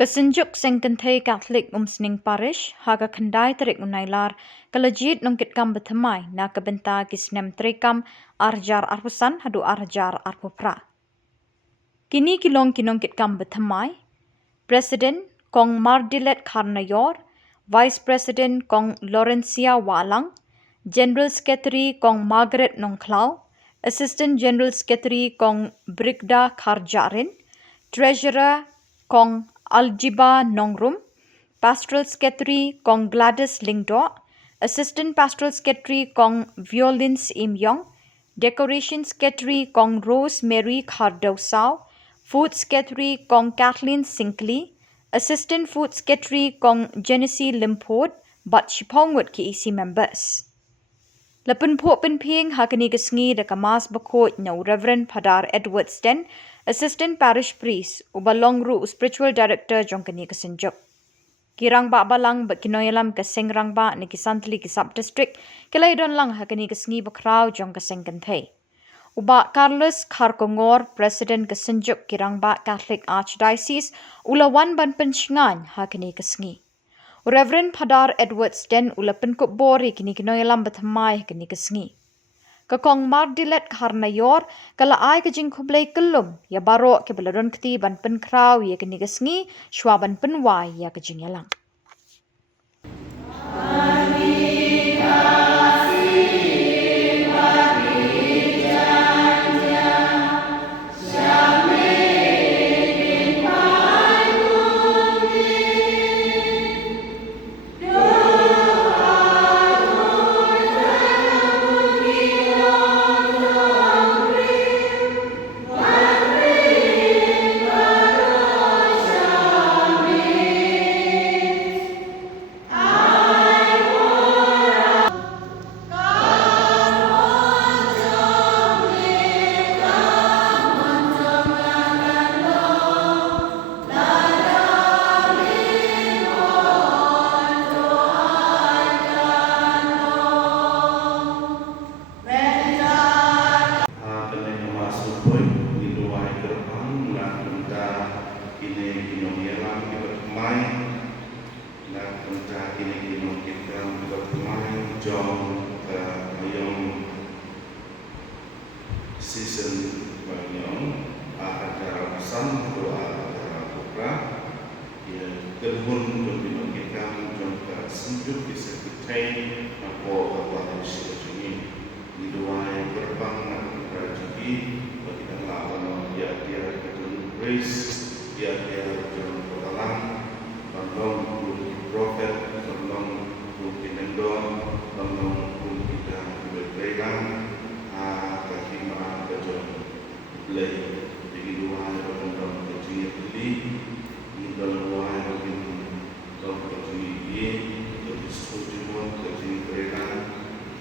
Kesenjuk sengkentai Catholic Umsning Parish, haga kendai terik unailar, kelejit nongkit kam betemai, na kebenta kisnem terikam arjar arpusan hadu arjar arpupra. Kini kilong kinongkit kam betemai, Presiden Kong Mardilet Karnayor, Vice President Kong Laurencia Walang, General Secretary Kong Margaret Nongklau, Assistant General Secretary Kong Brigda Karjarin, Treasurer Kong Aljiba Nongrum, Pastoral Secretary Kong Gladys Lingdo, Assistant Pastoral Secretary Kong Violins Im Yong, Decoration Secretary Kong Rosemary Kardosau, Food Secretary Kong Kathleen Sinkley, Assistant Food Secretary Kong Genesee Limpod, but Shipongwood ki isi members. Lepen po penping hakani kesngi de kamas bakot no Reverend Padar Edward Sten, Assistant Parish Priest, ubalongru Spiritual Director jongkani kesenjuk. Kirang ba balang ba kinoyalam ke sengrang ba ni kisantli ki sub district, kelai don lang hakani kesngi bakrau jong ke sengkentei. Uba Carlos Karkongor, President kesenjuk kirang ba Catholic Archdiocese, ulawan ban penshingan hakani kesngi. Reverend Padar Edward Sten ula penkuk bori kini kinoyalam batamai kini kesngi. Kakong Mardilet Karnayor kala ai kejing kublai kelum ya barok ke beladon keti ban penkrau ya kini kesngi shwa ban penwai ya kejing yalang. Season Banyong ada pesan doa acara Pupra yang terhun membinakan jangka senjuk di sekitar Napo Kabupaten Sidoarjo di doa yang berbang dan berjudi bagi dan lawan dia ketun Grace dia jalan Kotalang Bandung Bukit Prophet Bandung Bukit Mendong Bandung Bukit Berbeda play jadi dua yang dalam kecil ini dalam dua yang dalam kecil ini jadi sesuatu kecil kerenan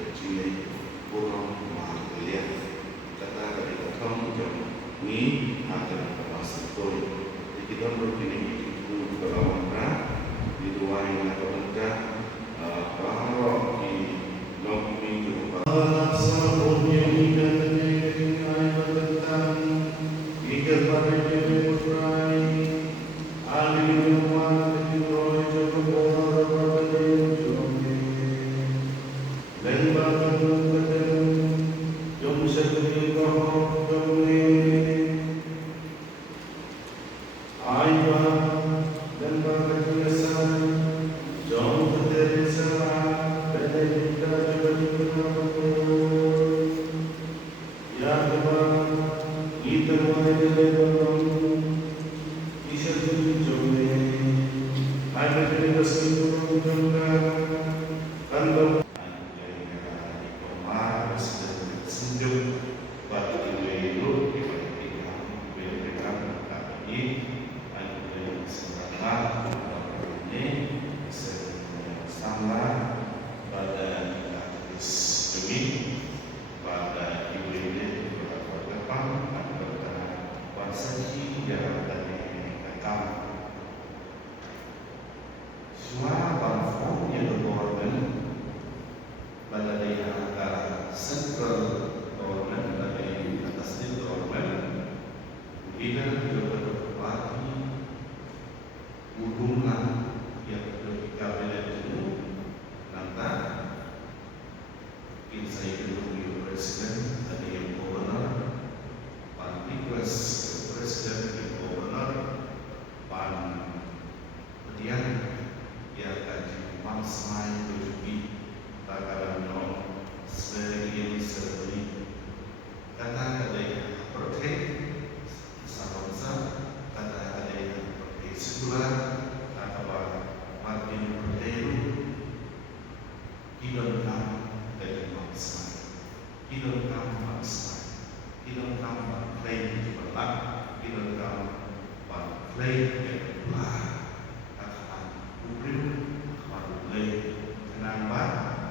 kecil kurang mahal lihat kata dari kata macam ini akan termasuk toy jadi kita berpindah itu berlawan di dua yang ada pada bahwa di nomi itu Urunglah yang ketika bila itu nanti saya ketemu presiden, ada yang gubernur, pan Nicholas presiden yang gubernur, pan kemudian yang kaji mangsai tujuh takkan sebagai seperti kata ada yang berkait sama kata ada yang berkait sebulan atau makin berkaitu hidup kamu dari bangsa, hidup kamu bangsa, hidup kamu berklaim cepat, hidup kamu berklaim yang benar, katakan kubrim, kamu berklaim kenapa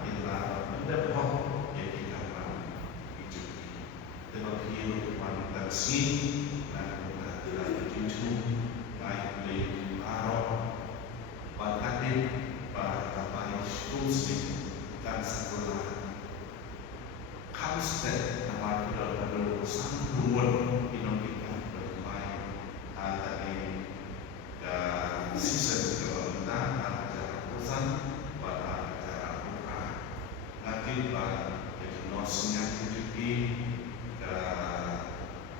kita mendapat yang kita mau hidup, dengan hidup wanita sih, dan kehadiran itu naik lebih arok, bakatin, bakapai muslim dan sekolah konsep nama kita adalah sambungan kita bermain tadi season kita acara pesan pada acara buka nanti pada nosnya jadi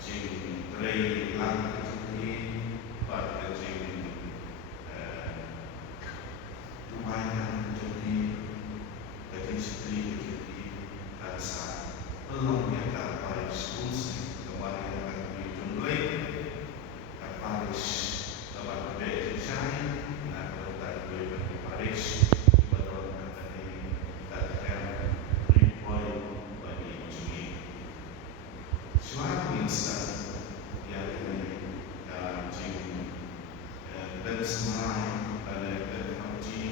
jing tray lang jadi pada jing lumayan jadi seperti rasa belum yang dapat diskusi kemarin akan dijumpai Paris dapat berbeda saya dan berada di Paris betul tadi datang report bagi Juni suatu instan yang ini Juni dan semai ada haji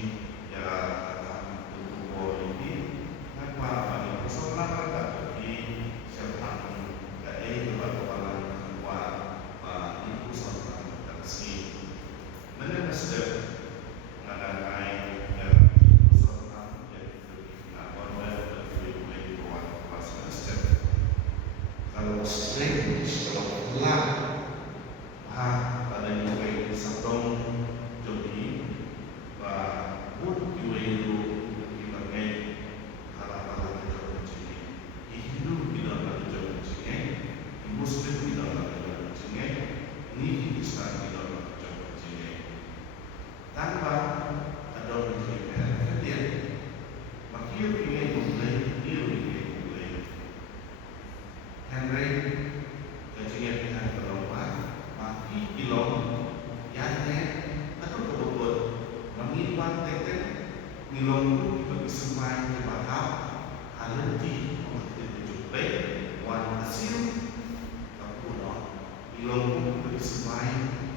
yang akan berubah ini apa bagi persoalan tadi siapa dari kepala ibu soal taksi mana sudah mengenai soal jadi apa lebih buat pasal step kalau sering kalau pelan pada nilai sabdong jadi buat itu dipakai hal-hal yang terjadi Hindu tidak ada terjadi Muslim tidak ada terjadi ini Islam tidak ada terjadi tanpa ada terjadi dia makin ingin mulai dia ingin mulai Henry kajian dengan berlomba mati ilong yang atau kebobot mengimbang teken ngilong bagi semai kebahap halenti waktu dijumpai wan hasil kapuno ngilong bagi semai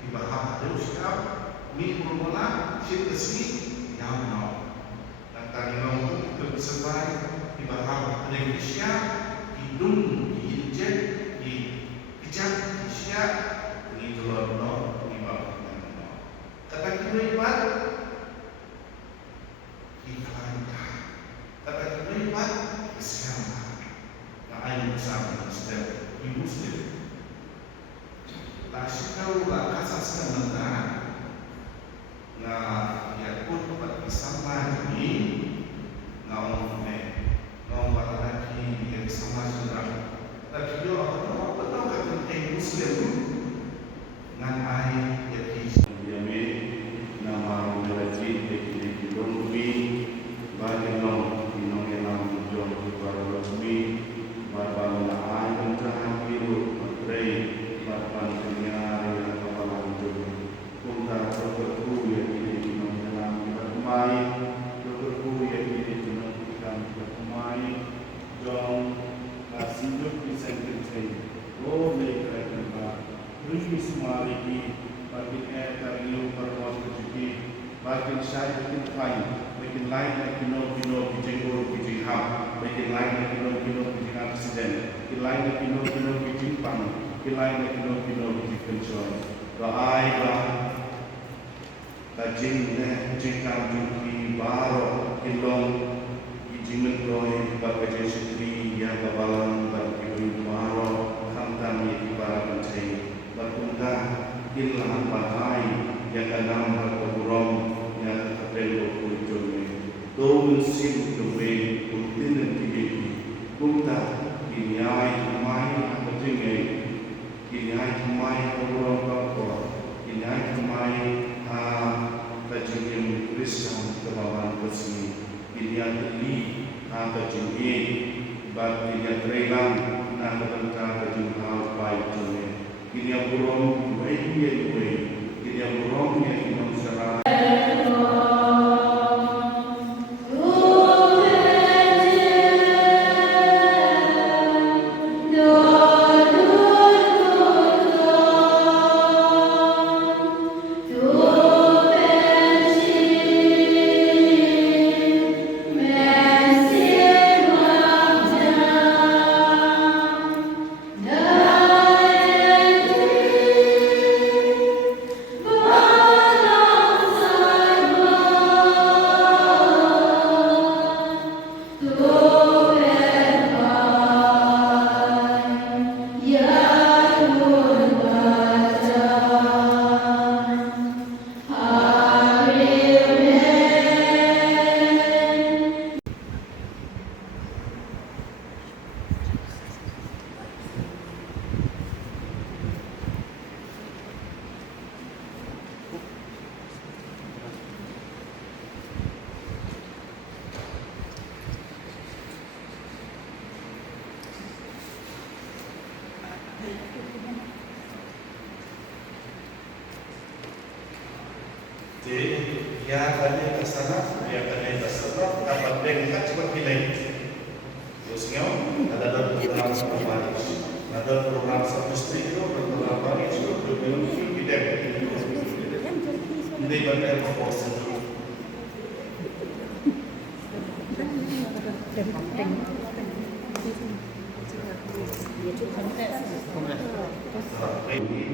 kebahap ada usikap mi mula shit kesini yang no tentang ngilong bagi semai kebahap ada Indonesia hidung diinjek di kejap Indonesia ini telur no ngibang kata kita ibat kata kita ibat Islam nah ayo bersama setiap Muslim lah sikau lah kasas kemenangan nah ya pun pada Islam ini ngomong lagi yang sama sudah tapi dia apa tahu kata Muslim ngan ai ya diame nama melati di Lombi bagi long di nongelam jom baru Lombi baru ai tentang biru materi baru dengar yang kepala jom punta terku yang di nongelam bermai terku yang di nongelam bermai jom sinjuk di sentensi oh mereka Rugi semari di bagi kariu perwas kecuali bagi saya bikin fine, bikin lain lagi no bijengor bijingham, bikin lain lagi no bijingham presiden, bikin lain lagi no bijingpang, bikin lain lagi no bijingpension. Doai bah kajing bijingkam juki baro kilong bijingan doi bagi jesutri yang kabalan bagi baro hamtam yang ibarat mencari berpunca ilah bahai yang dalam buram yang terpelu kunjungnya. Tuhan sim kewe kuntin dan kibiki. Kumta kinyai mai apa tinggai. Kinyai mai buram bakwa. Kinyai mai ha kajingim Kristen kebawan kesini. Kinyai li ha kajingim bab kinyai trelang na kebentar kajingim baik jene. Kinyai buram mai kinyai Kinyai buram yang imam serah. Jadi, yang tadi tersalah, yang tadi tersalah, dapat bengkat cepat pilih. Terusnya, ada program kembali, ada program satu itu, program baru itu, program kita. Ini bagian proposal. Ini